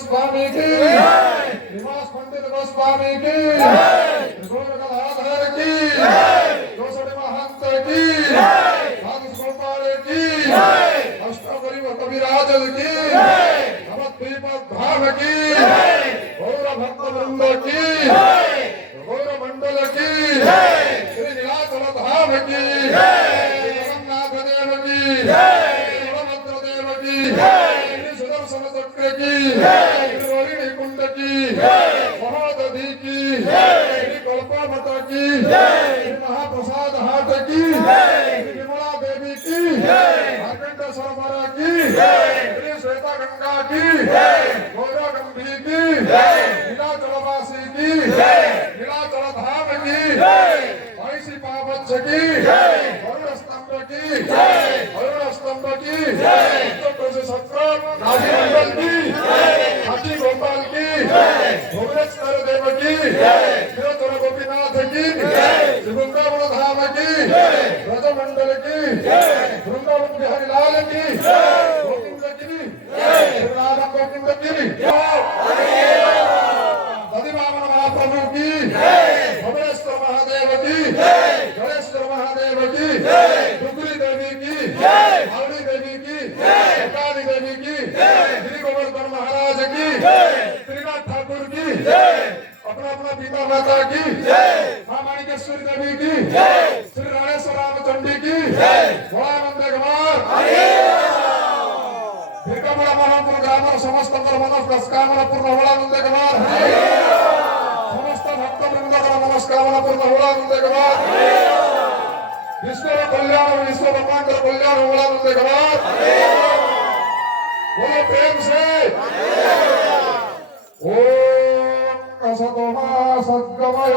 गोस्वामी की निवास पंडित गोस्वामी की गोरखनाथ की दोसरे महंत की गोपाल की अष्टपरी कविराज की धाम की गौर भक्त वृंद की गौर मंडल की श्री नीलाचल धाम की जगन्नाथ देव की बलभद्र देव की सुदर्शन चक्र की रोहिणी कुंड की महोदधि की कल्पवत की महाप्रसाद हाट की विमला देवी की मार्कंड सरोवर की श्वेता गंगा की गौरा गंभी की नीलाचलवासी की नीलाचल धाम की ऐसी पावच्छ की अरुण स्तंभ की अरुण स्तंभ की मंडल की हाथी गोपाल की भुवनेश्वर देव की शिरोचर गोपीनाथ की वृंदावन धाम की ब्रज मंडल की वृंदावन बिहारी लाल की गोविंद की राधा गोविंद की दधिवामन महाप्रभु की भुवनेश्वर महादेव की गणेश्वर महादेव की डुगरी देवी की हावड़ी देवी की काली देवी की श्री गोवर्धन महाराज की श्रीनाथ ठाकुर की अपना अपना पिता माता की मां माणिकेश्वरी देवी की श्री राणेश्वर रामचंडी की भोलानंद कुमार भिरकमला मोहनपुर ग्राम समस्त मनस्कामना पूर्ण भोलानंद कुमार समस्त भक्त वृंद मनस्कामना पूर्ण भोलानंद कुमार विश्व कल्याण विश्व ब्रह्मांड कल्याण भोलानंद कुमार बोलो प्रेम से ओम असतोमा सद्गमय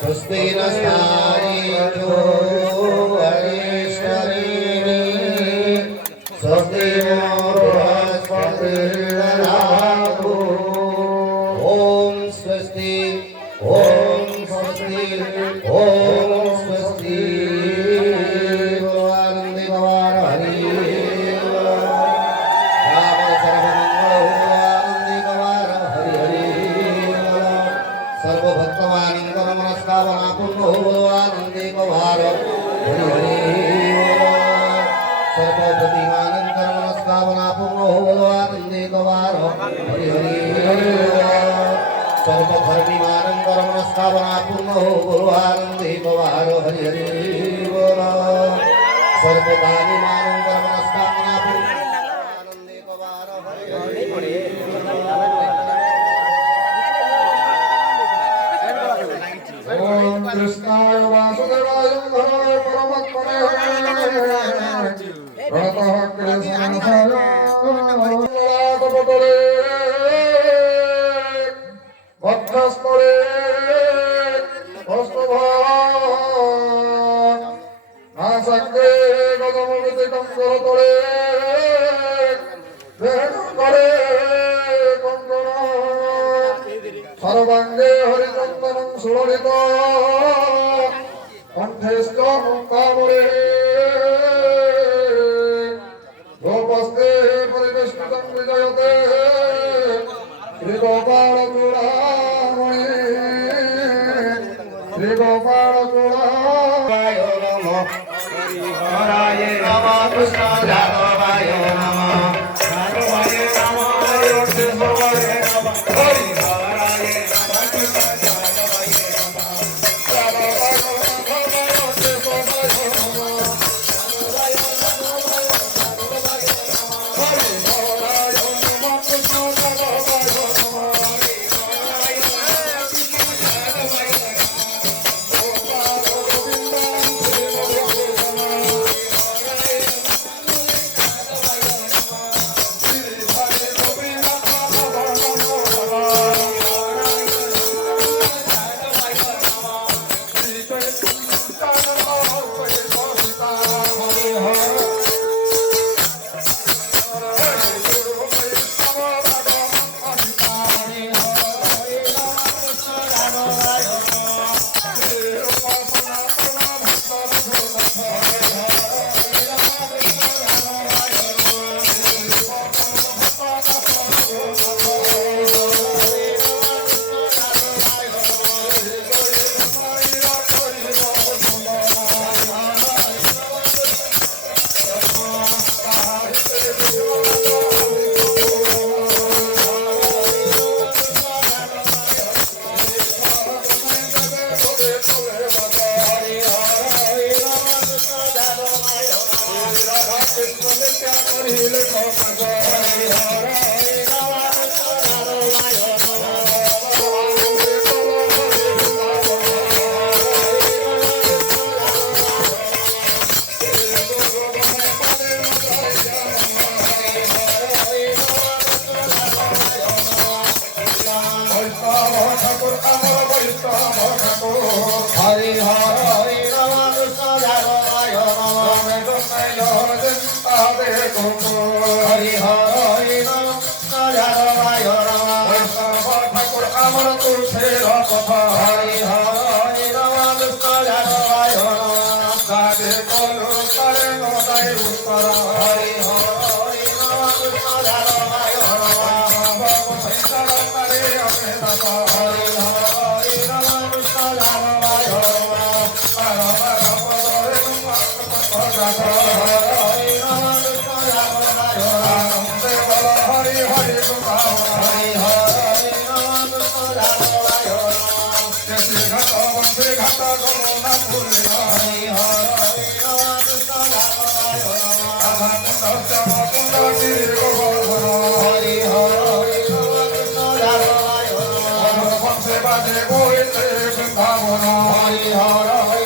स्वस्ति नस्तारितो हरीश्वरीणि स्वस्ति बृहस्पतिर्दधातु ओम स्वस्ति ओम स्वस्ति ओम स्वस्ति सर्वधर्मिमानंदरमनस्कामना पूर्ण हो बोलो आनंदे गवारो हरि हरि बोलो सर्वधर्मिमानंदरमनस्कामना पूर्ण आनंदे गवारो हरि हरि ओम कृष्णाय वासुदेवाय परमात्मने प्रणतः कृष्णाय भक्तस्तरे नासंगे गदमविदिकं करतले वेणुकरे कंकणं सर्वांगे हरिचन्दनं सुललित कण्ठेश्च मुक्तामरे गोपस्ते परिवेष्टितं विजयते श्री गोपाल শ্রী গোপাল রায় নমঃ হরায় নমঃ কৃষ্ণ যাদবায় নমঃ যাদবায় নমঃ হরিতে সবায় নমঃ হরি হরায় নমঃ কৃষ্ণ যাদবায় নমঃ হরি হরি নমঃ কৃষ্ণ যাদবায় নমঃ হরি হরি নমঃ কৃষ্ণ যাদবায় নমঃ ঠাকুর আমার তুলসীর কথা হরি হরি নমঃ কৃষ্ণ যাদবায় নমঃ কাজে কলু করে নদাই উত্তর হরি হরি নমঃ কৃষ্ণ যাদবায় নমঃ তারে আমি দাদা হরি হরি নমঃ কৃষ্ণ যাদবায় নমঃ হরি নমঃ কৃষ্ণ যাদবায় নমঃ হরি হরি তোমার হরি হরি নমঃ কৃষ্ণ যাদবায় নমঃ ঘাট গমনা ভুলি হরি হরি নমঃ কৃষ্ণ যাদবায় নমঃ হরি হরি নমঃ কৃষ্ণ যাদবায় নমঃ বাজে বইতে বৃন্দাবন হরি হরি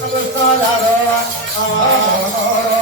কৃষ্ণ যাদবায় নমঃ